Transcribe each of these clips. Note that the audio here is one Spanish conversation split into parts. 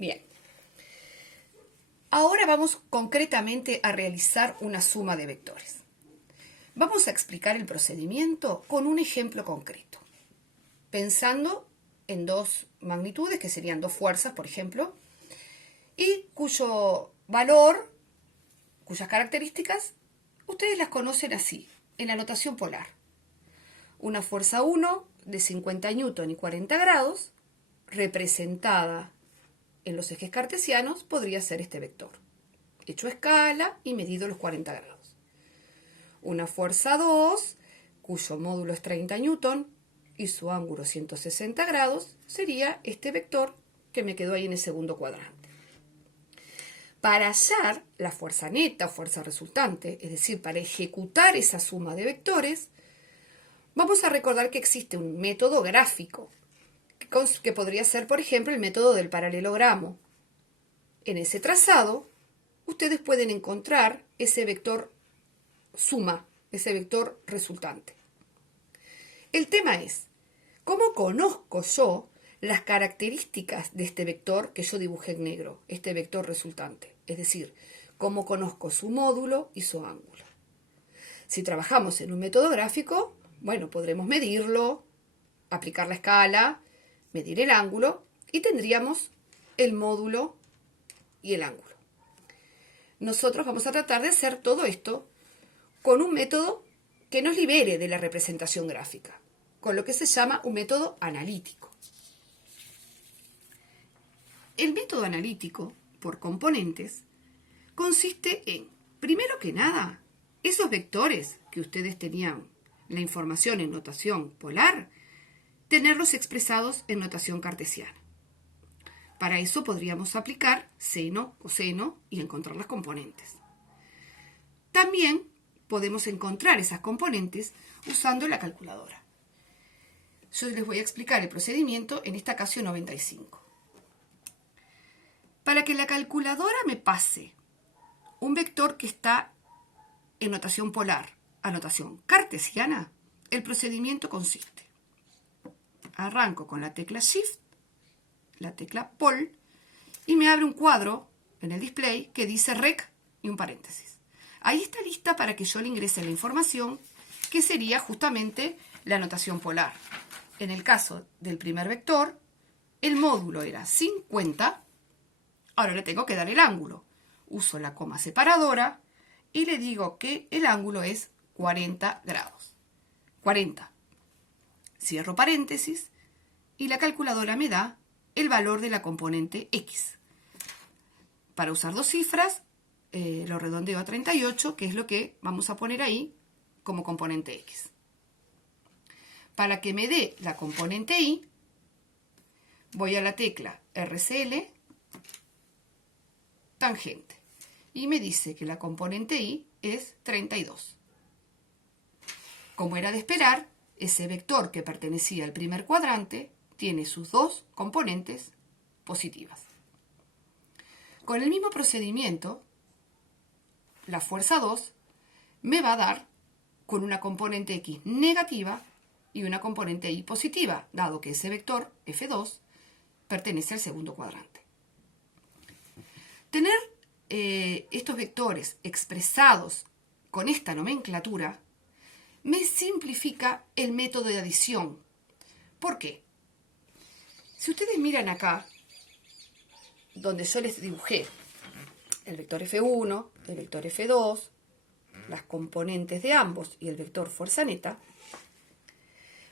Bien. Ahora vamos concretamente a realizar una suma de vectores. Vamos a explicar el procedimiento con un ejemplo concreto, pensando en dos magnitudes, que serían dos fuerzas, por ejemplo, y cuyo valor, cuyas características, ustedes las conocen así, en la notación polar. Una fuerza 1 de 50 newton y 40 grados, representada en los ejes cartesianos, podría ser este vector, hecho a escala y medido los 40 grados. Una fuerza 2, cuyo módulo es 30 newton y su ángulo 160 grados, sería este vector que me quedó ahí en el segundo cuadrante. Para hallar la fuerza neta o fuerza resultante, es decir, para ejecutar esa suma de vectores, vamos a recordar que existe un método gráfico, que podría ser, por ejemplo, el método del paralelogramo. En ese trazado, ustedes pueden encontrar ese vector suma, ese vector resultante. El tema es, ¿cómo conozco yo las características de este vector que yo dibujé en negro, este vector resultante? Es decir, ¿cómo conozco su módulo y su ángulo? Si trabajamos en un método gráfico, bueno, podremos medirlo, aplicar la escala, medir el ángulo y tendríamos el módulo y el ángulo. Nosotros vamos a tratar de hacer todo esto con un método que nos libere de la representación gráfica, con lo que se llama un método analítico. El método analítico, por componentes, consiste en, primero que nada, esos vectores que ustedes tenían la información en notación polar, tenerlos expresados en notación cartesiana. Para eso podríamos aplicar seno, coseno y encontrar las componentes. También podemos encontrar esas componentes usando la calculadora. Yo les voy a explicar el procedimiento en esta Casio 95. Para que la calculadora me pase un vector que está en notación polar a notación cartesiana, el procedimiento consiste: arranco con la tecla Shift, la tecla Pol, y me abre un cuadro en el display que dice Rec y un paréntesis. Ahí está lista para que yo le ingrese la información, que sería justamente la notación polar. En el caso del primer vector, el módulo era 50, ahora le tengo que dar el ángulo. Uso la coma separadora y le digo que el ángulo es 40 grados. 40. Cierro paréntesis y la calculadora me da el valor de la componente X. Para usar dos cifras, lo redondeo a 38, que es lo que vamos a poner ahí como componente X. Para que me dé la componente Y, voy a la tecla RCL, tangente, y me dice que la componente Y es 32. Como era de esperar, ese vector que pertenecía al primer cuadrante tiene sus dos componentes positivas. Con el mismo procedimiento, la fuerza 2 me va a dar con una componente X negativa y una componente Y positiva, dado que ese vector F2 pertenece al segundo cuadrante. Tener estos vectores expresados con esta nomenclatura me simplifica el método de adición. ¿Por qué? Si ustedes miran acá, donde yo les dibujé el vector F1, el vector F2, las componentes de ambos y el vector fuerza neta,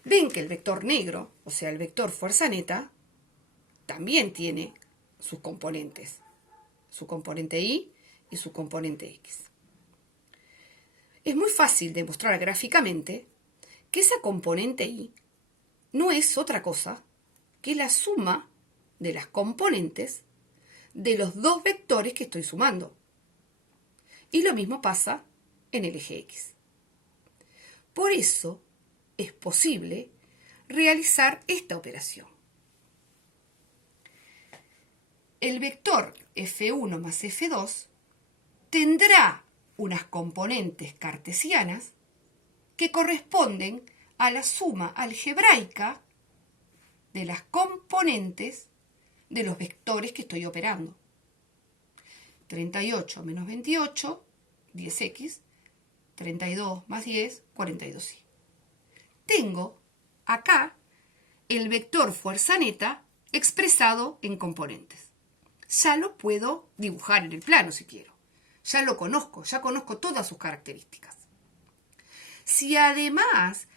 ven que el vector negro, o sea, el vector fuerza neta, también tiene sus componentes, su componente Y y su componente X. Es muy fácil demostrar gráficamente que esa componente Y no es otra cosa que la suma de las componentes de los dos vectores que estoy sumando. Y lo mismo pasa en el eje X. Por eso es posible realizar esta operación. El vector F1 más F2 tendrá unas componentes cartesianas que corresponden a la suma algebraica de las componentes de los vectores que estoy operando. 38 menos 28, 10x, 32 más 10, 42y. Tengo acá el vector fuerza neta expresado en componentes. Ya lo puedo dibujar en el plano si quiero. Ya lo conozco, ya conozco todas sus características. Si además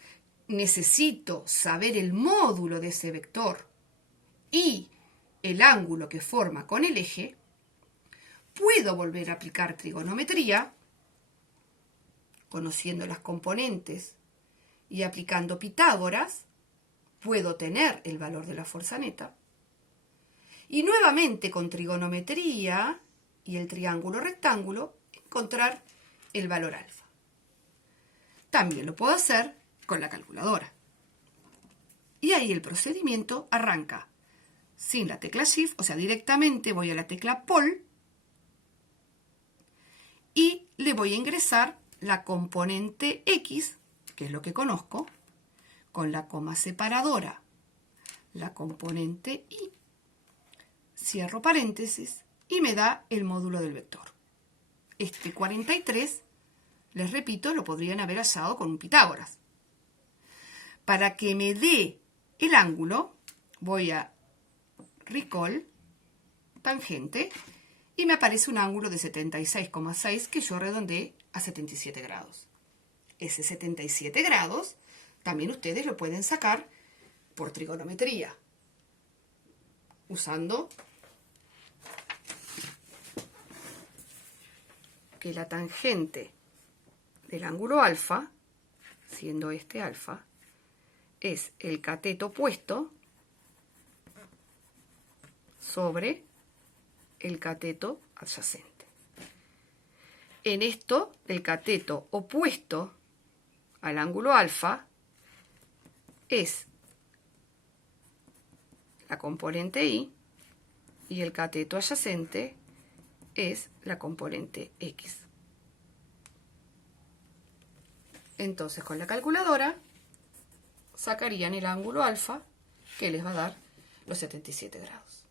necesito saber el módulo de ese vector y el ángulo que forma con el eje, puedo volver a aplicar trigonometría, conociendo las componentes y aplicando Pitágoras, puedo tener el valor de la fuerza neta. Y nuevamente con trigonometría y el triángulo rectángulo, encontrar el valor alfa. También lo puedo hacer con la calculadora. Y ahí el procedimiento arranca sin la tecla Shift, o sea, directamente voy a la tecla Pol y le voy a ingresar la componente X, que es lo que conozco, con la coma separadora, la componente Y. Cierro paréntesis y me da el módulo del vector. Este 43, les repito, lo podrían haber hallado con un Pitágoras. Para que me dé el ángulo, voy a recall, tangente, y me aparece un ángulo de 76,6 que yo redondeé a 77 grados. Ese 77 grados también ustedes lo pueden sacar por trigonometría, usando que la tangente del ángulo alfa, siendo este alfa, es el cateto opuesto sobre el cateto adyacente. En esto, el cateto opuesto al ángulo alfa es la componente Y y el cateto adyacente es la componente X. Entonces, con la calculadora sacarían el ángulo alfa, que les va a dar los 77 grados.